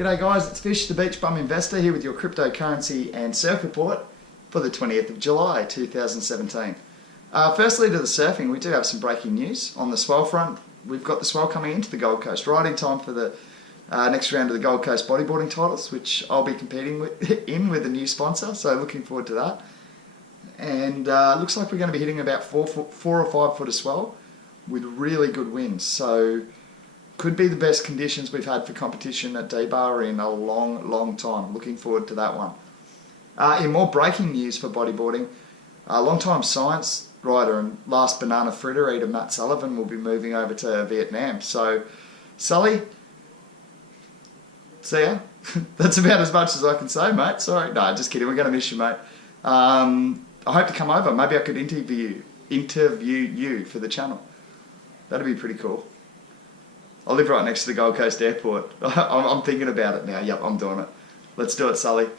G'day guys, it's Fish, the Beach Bum Investor, here with your cryptocurrency and surf report for the 20th of July 2017. Firstly to the surfing, we do have some breaking news on the Swell front. We've got the Swell coming into the Gold Coast right in time for the next round of the Gold Coast Bodyboarding Titles, which I'll be competing with a new sponsor, so looking forward to that. And looks like we're going to be hitting about 4 or 5 foot of swell with really good winds, so could be the best conditions we've had for competition at D-Bar in a long time. Looking forward to that one. In more breaking news for bodyboarding, long-time science writer and last banana fritter eater Matt Sullivan will be moving over to Vietnam. So, Sully, see ya. That's about as much as I can say, mate. Sorry, no, just kidding. We're going to miss you, mate. I hope to come over. Maybe I could interview you for the channel. That'd be pretty cool. I live right next to the Gold Coast Airport. I'm thinking about it now. Yep, I'm doing it. Let's do it, Sully.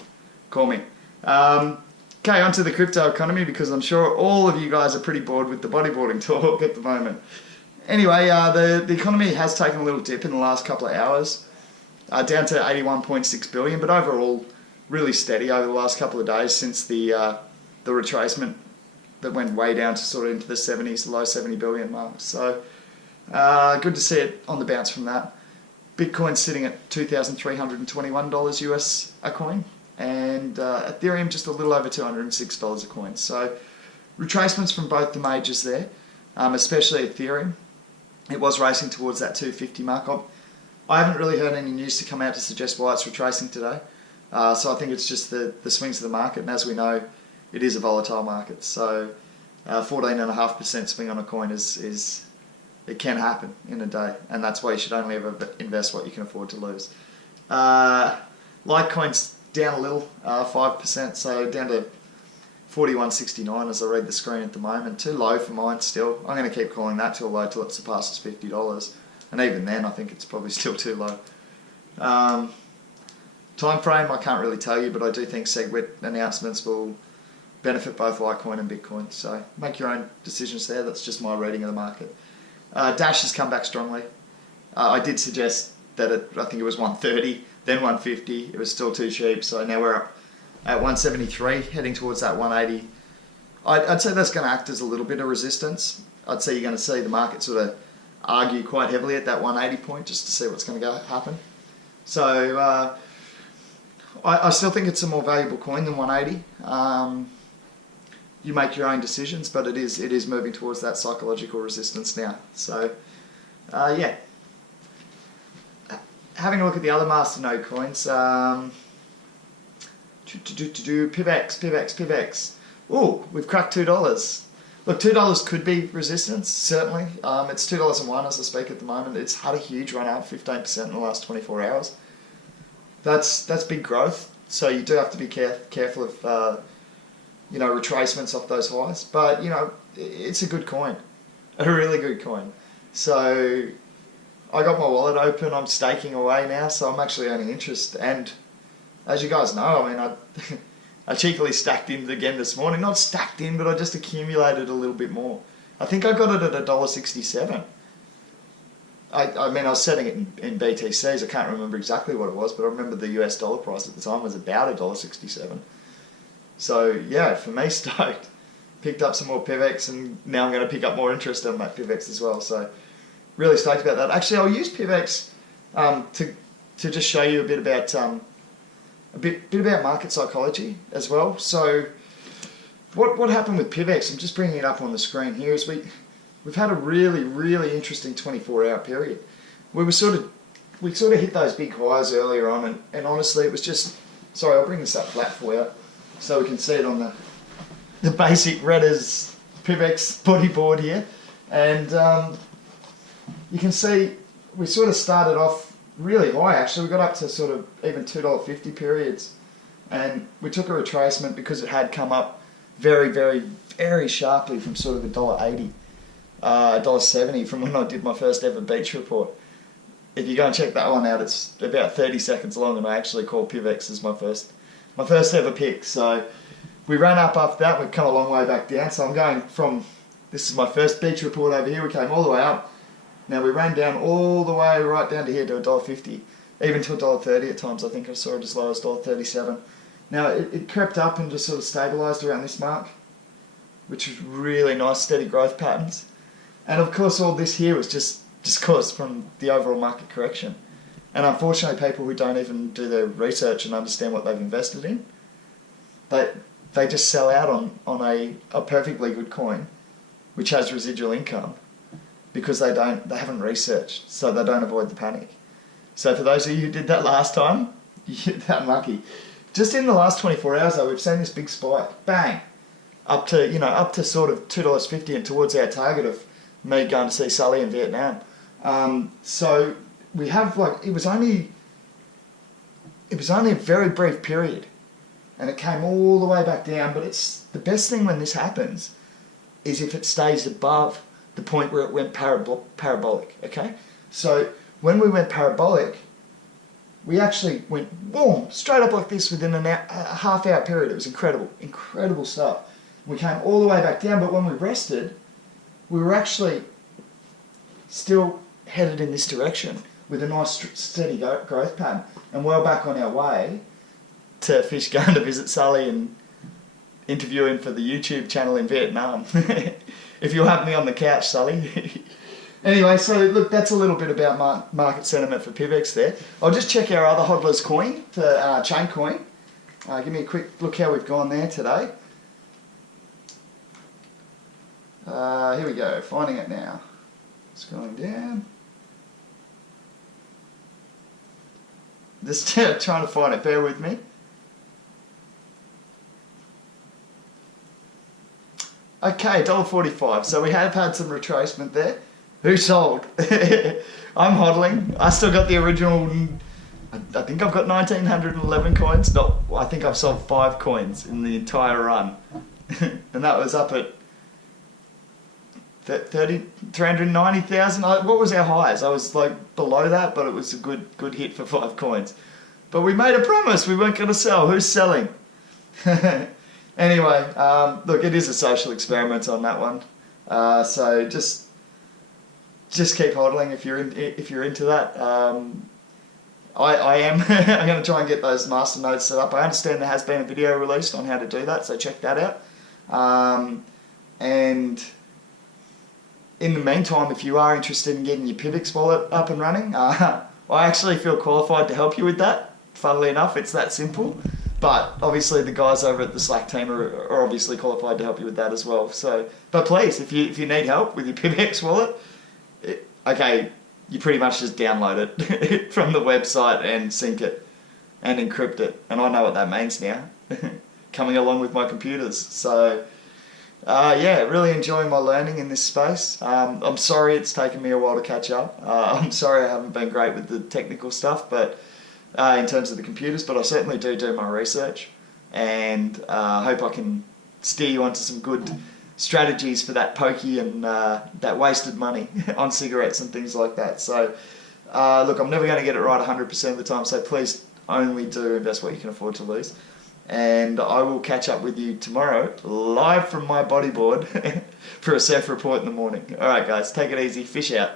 Call me. Okay, on to the crypto economy, because I'm sure all of you guys are pretty bored with the bodyboarding talk at the moment. Anyway, the economy has taken a little dip in the last couple of hours, down to 81.6 billion, but overall really steady over the last couple of days since the retracement that went way down to sort of into the 70s, the low 70 billion mark. So good to see it on the bounce from that. Bitcoin sitting at $2,321 US a coin, and Ethereum just a little over $206 a coin. So retracements from both the majors there, especially Ethereum. It was racing towards that 250 mark. I haven't really heard any news to come out to suggest why it's retracing today. So I think it's just the swings of the market, and as we know, it is a volatile market. So 14.5% swing on a coin is it can happen in a day, and that's why you should only ever invest what you can afford to lose. Litecoin's down a little, 5%, so down to 41.69 as I read the screen at the moment. Too low for mine still. I'm going to keep calling that too low till it surpasses $50, and even then I think it's probably still too low. Time frame I can't really tell you, but I do think SegWit announcements will benefit both Litecoin and Bitcoin, so make your own decisions there. That's just my reading of the market. Dash has come back strongly. I did suggest that I think it was 130, then 150. It was still too cheap, so now we're up at 173, heading towards that 180. I'd say that's going to act as a little bit of resistance. I'd say you're going to see the market sort of argue quite heavily at that 180 point just to see what's going to happen. So I still think it's a more valuable coin than 180. You make your own decisions, but it is moving towards that psychological resistance now. So, yeah. Having a look at the other masternode coins, PIVX. Ooh, we've cracked $2. Look, $2 could be resistance, certainly. It's $2.01 as I speak at the moment. It's had a huge run up, 15% in the last 24 hours. That's big growth, so you do have to be careful of retracements off those highs, but it's a good coin, a really good coin. So I got my wallet open, I'm staking away now, so I'm actually earning interest, and as you guys know, I mean, I cheekily stacked in again this morning. Not stacked in, but I just accumulated a little bit more. I think I got it at $1.67. I mean, I was setting it in BTCs. I can't remember exactly what it was, but I remember the US dollar price at the time was about $1.67. So yeah, for me, stoked. Picked up some more PIVX, and now I'm going to pick up more interest on that PIVX as well. So really stoked about that. Actually, I'll use PIVX to just show you a bit about market psychology as well. So what happened with PIVX? I'm just bringing it up on the screen here. Is we've had a really interesting 24-hour period. We sort of hit those big highs earlier on, and honestly, it was just. Sorry, I'll bring this up flat for you, so we can see it on the basic Redders PIVX bodyboard here. And you can see we sort of started off really high actually. We got up to sort of even $2.50 periods. And we took a retracement because it had come up very sharply from sort of $1.80, $1.70 from when I did my first ever beach report. If you go and check that one out, it's about 30 seconds long, and I actually call PIVX as my first ever pick. So we ran up after that, we've come a long way back down. So I'm going from, this is my first beach report over here, we came all the way up. Now we ran down all the way right down to here to $1.50. even to $1.30 at times. I think I saw it as low as $1.37. Now it crept up and just sort of stabilised around this mark, which was really nice, steady growth patterns. And of course all this here was just caused from the overall market correction. And unfortunately people who don't even do their research and understand what they've invested in, they just sell out on a perfectly good coin which has residual income because they haven't researched, so they don't avoid the panic. So for those of you who did that last time, you're that lucky. Just in the last 24 hours though, we've seen this big spike, bang, up to sort of $2.50 and towards our target of me going to see Sully in Vietnam. So we have it was only a very brief period, and it came all the way back down. But it's the best thing when this happens is if it stays above the point where it went parabolic. Okay, so when we went parabolic, we actually went boom straight up like this within a half-hour period. It was incredible stuff. We came all the way back down, but when we rested, we were actually still headed in this direction with a nice steady growth pattern, and well back on our way to Fish going to visit Sully and interview him for the YouTube channel in Vietnam. If you'll have me on the couch, Sully. Anyway, so look, that's a little bit about market sentiment for PIVX there. I'll just check our other hodler's coin, for chain coin. Give me a quick look how we've gone there today. Here we go, finding it now. Scrolling down. Just trying to find it, bear with me. Okay, $1.45. So we have had some retracement there. Who sold? I'm hodling. I still got the original. I think I've got 1,911 coins. No, I think I've sold 5 coins in the entire run. And that was up at 390,000. What was our highs? I was like below that, but it was a good hit for 5 coins. But we made a promise we weren't going to sell. Who's selling? Anyway, look, it is a social experiment on that one. So just keep hodling if you're into that. I am. I'm going to try and get those masternodes set up. I understand there has been a video released on how to do that, so check that out. And in the meantime, if you are interested in getting your PIVX wallet up and running, I actually feel qualified to help you with that. Funnily enough, it's that simple. But obviously the guys over at the Slack team are obviously qualified to help you with that as well. So, but please, if you need help with your PIVX wallet, okay, you pretty much just download it from the website and sync it and encrypt it. And I know what that means now, coming along with my computers. So, yeah, really enjoying my learning in this space. I'm sorry it's taken me a while to catch up. I'm sorry I haven't been great with the technical stuff, but in terms of the computers, but I certainly do my research, and hope I can steer you onto some good strategies for that pokey and that wasted money on cigarettes and things like that. So look, I'm never going to get it right 100% of the time, so please only do invest what you can afford to lose. And I will catch up with you tomorrow live from my bodyboard for a surf report in the morning. Alright guys, take it easy, fish out.